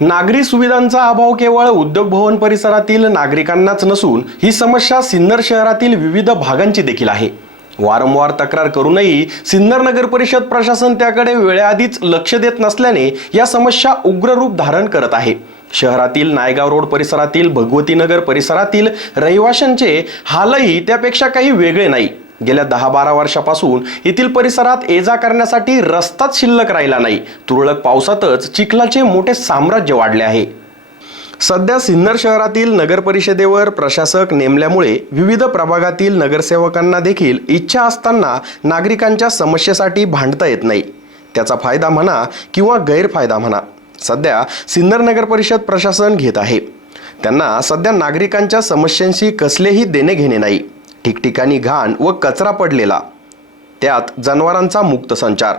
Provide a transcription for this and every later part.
नागरी सुविधांचा अभाव केवळ उद्योग भवन परिसरातील नागरिकांनाच नसून ही समस्या सिन्नर शहरातील विविध भागांची देखील आहे. वारंवार तक्रार करूनही सिन्नर नगर परिषद प्रशासन त्याकडे वेळेआधीच लक्ष देत नसल्याने या समस्या उग्र रूप धारण करत आहे. शहरातील नायगाव रोड परिसरातील भगवती नगर परिसरातील रहिवाशांचे हालही त्यापेक्षा काही वेगळे नाही. गेल्या दहा बारा वर्षापासून येथील परिसरात ये जा करण्यासाठी रस्ताच शिल्लक राहिला नाही. तुरळक पावसातच चिखलाचे मोठे साम्राज्य वाढले आहे. सध्या सिन्नर शहरातील नगर परिषदेवर प्रशासक नेमल्यामुळे विविध प्रभागातील नगरसेवकांना देखील इच्छा असताना नागरिकांच्या समस्येसाठी भांडता येत नाही. त्याचा फायदा म्हणा किंवा गैरफायदा म्हणा सध्या सिन्नर नगर परिषद प्रशासन घेत आहे. त्यांना सध्या नागरिकांच्या समस्यांशी कसलेही देणे घेणे नाही. ठिकठिकाणी घाण व कचरा पडलेला. त्यात जनावरांचा मुक्त संचार.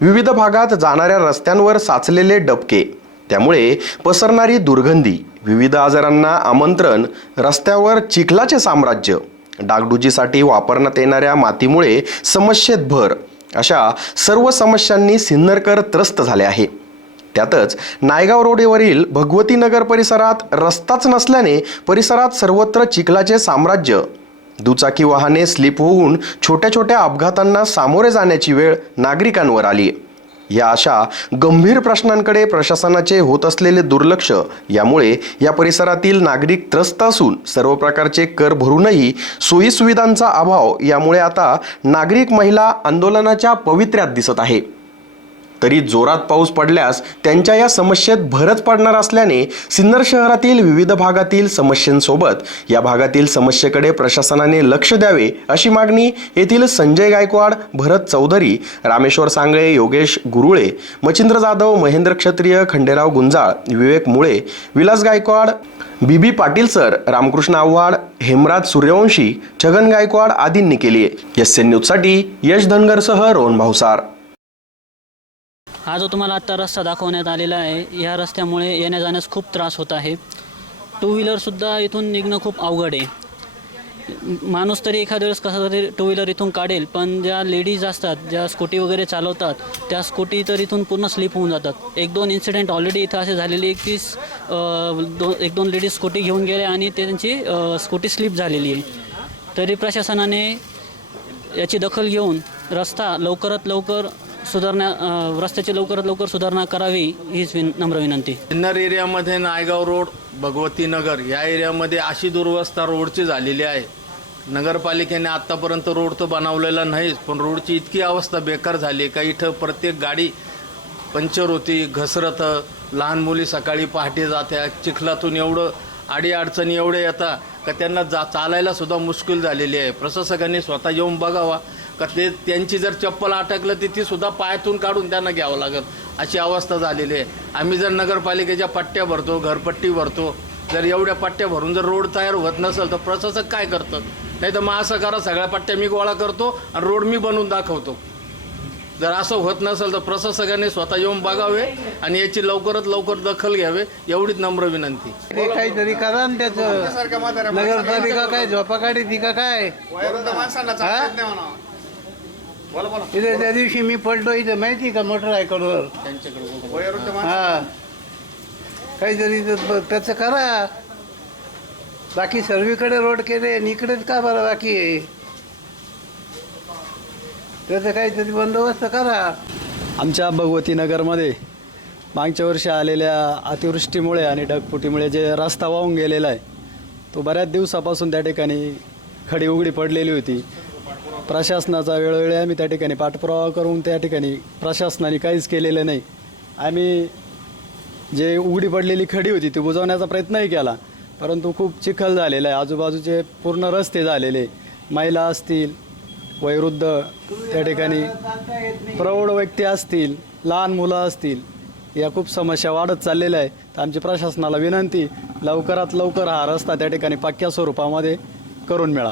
विविध भागात जाणाऱ्या रस्त्यांवर साचलेले डबके. त्यामुळे पसरणारी दुर्गंधी विविध आजारांना आमंत्रण रस्त्यावर चिखलाचे साम्राज्य डागडुजीसाठी वापरण्यात येणाऱ्या मातीमुळे समस्येत भर अशा सर्व समस्यांनी सिन्नरकर त्रस्त झाले आहे. त्यातच नायगाव रोडवरील भगवती नगर परिसरात रस्ताच नसल्याने परिसरात सर्वत्र चिखलाचे साम्राज्य दुचाकी वाहने स्लिप होऊन छोट्या छोट्या अपघातांना सामोरे जाण्याची वेळ नागरिकांवर आली या अशा गंभीर प्रश्नांकडे प्रशासनाचे होत असलेले दुर्लक्ष यामुळे या परिसरातील नागरिक त्रस्त असून सर्व प्रकारचे कर भरूनही सोयीसुविधांचा अभाव यामुळे आता नागरिक महिला आंदोलनाच्या पवित्र्यात दिसत आहे. तरी जोरात पाऊस पडल्यास त्यांच्या या समस्येत भरच पडणार असल्याने सिन्नर शहरातील विविध भागातील समस्येंसोबत या भागातील समस्येकडे प्रशासनाने लक्ष द्यावे अशी मागणी येथील संजय गायकवाड भरत चौधरी रामेश्वर सांगळे योगेश गुरुळे मचिंद्र जाधव महेंद्र क्षत्रिय Khanderao Gunjal Vivek Mule Vilas Gaikwad B B Patil sir Ramkrishna Avhad Hemraj Suryavanshi Chhagan Gaikwad आदींनी केली आहे एस एन न्यूजसाठी यश धनगरसह रोहन भावसार हा जो तुम्हाला आत्ता रस्ता दाखवण्यात आलेला आहे या रस्त्यामुळे येण्या जाण्यास खूप त्रास होत आहे. टू व्हीलरसुद्धा इथून निघणं खूप अवघड आहे. माणूस तरी एखाद्या वेळेस कसा तरी टू व्हीलर इथून काढेल पण ज्या लेडीज असतात ज्या स्कूटी वगैरे चालवतात त्या स्कूटी तर इथून पूर्ण स्लिप होऊन जातात. एक दोन इन्सिडेंट ऑलरेडी इथं असे झालेले एक तीस दोन एक दोन लेडीज स्कूटी घेऊन गेले आणि ते त्यांची स्कूटी स्लिप झालेली आहे. तरी प्रशासनाने याची दखल घेऊन रस्ता लवकरात लवकर सुधारणा अ, रस्त्याची लवकरात लवकर सुधारणा करावी हीच विन नम्र विनंती. सिन्नर एरियामध्ये नायगाव रोड भगवती नगर या एरियामध्ये अशी दुर्वस्था रोडची झालेली आहे. नगरपालिकेने आत्तापर्यंत रोड तर बनवलेला नाहीच पण रोडची इतकी अवस्था बेकार झाली का इथं प्रत्येक गाडी पंचर होती घसरतं लहान मुली सकाळी पहाटे जात्या चिखलातून एवढं आडी अडचणी एवढे येतात का त्यांना जा चालायला सुद्धा मुश्किल झालेली आहे. प्रशासकांनी स्वतः येऊन बघावा का ते त्यांची जर चप्पल अटकलं तर ती सुद्धा पायातून काढून त्यांना घ्यावं लागेल. अशी अवस्था झालेली आहे. आम्ही जर नगरपालिकेच्या पट्ट्या भरतो घरपट्टी भरतो जर एवढ्या पट्ट्या भरून जर रोड तयार होत नसेल तर प्रशासक काय करतं नाही तर मग असं करा सगळ्या पट्ट्या मी गोळा करतो आणि रोड मी बनवून दाखवतो. जर असं होत नसेल तर प्रशासकाने स्वतः येऊन बघावे आणि याची लवकरात लवकर दखल घ्यावे एवढीच नम्र विनंती. ते काहीतरी करा ना त्याचं नगरपालिका काय झोपा काढी ती का काय? हा? इथे त्या दिवशी मी पडलो इथे माहिती का मोटरसायकलवर हा. काहीतरी त्याचं करा. बाकी सर्वीकडे रोड केले आणि इकडेच का बरं बाकी आहे? त्याचं काहीतरी बंदोबस्त करा. आमच्या भगवती नगरमध्ये मागच्या वर्षी आलेल्या अतिवृष्टीमुळे आणि ढगफुटीमुळे जे रस्ता वाहून गेलेला आहे तो बऱ्याच दिवसापासून त्या ठिकाणी खडी उघडी पडलेली होती. प्रशासनाचा वेळोवेळी आम्ही त्या ठिकाणी पाठपुरावा करून त्या ठिकाणी प्रशासनाने काहीच केलेलं नाही. आम्ही जे उघडी पडलेली खडी होती ती बुजवण्याचा प्रयत्नही केला. परंतु खूप चिखल झालेला आहे. आजूबाजूचे पूर्ण रस्ते झालेले. महिला असतील वयोवृद्ध त्या ठिकाणी प्रौढ व्यक्ती असतील लहान मुलं असतील या खूप समस्या वाढत चाललेल्या आहे तर आमची प्रशासनाला विनंती लवकरात लवकर हा रस्ता त्या ठिकाणी पाक्या स्वरूपामध्ये करून मिळा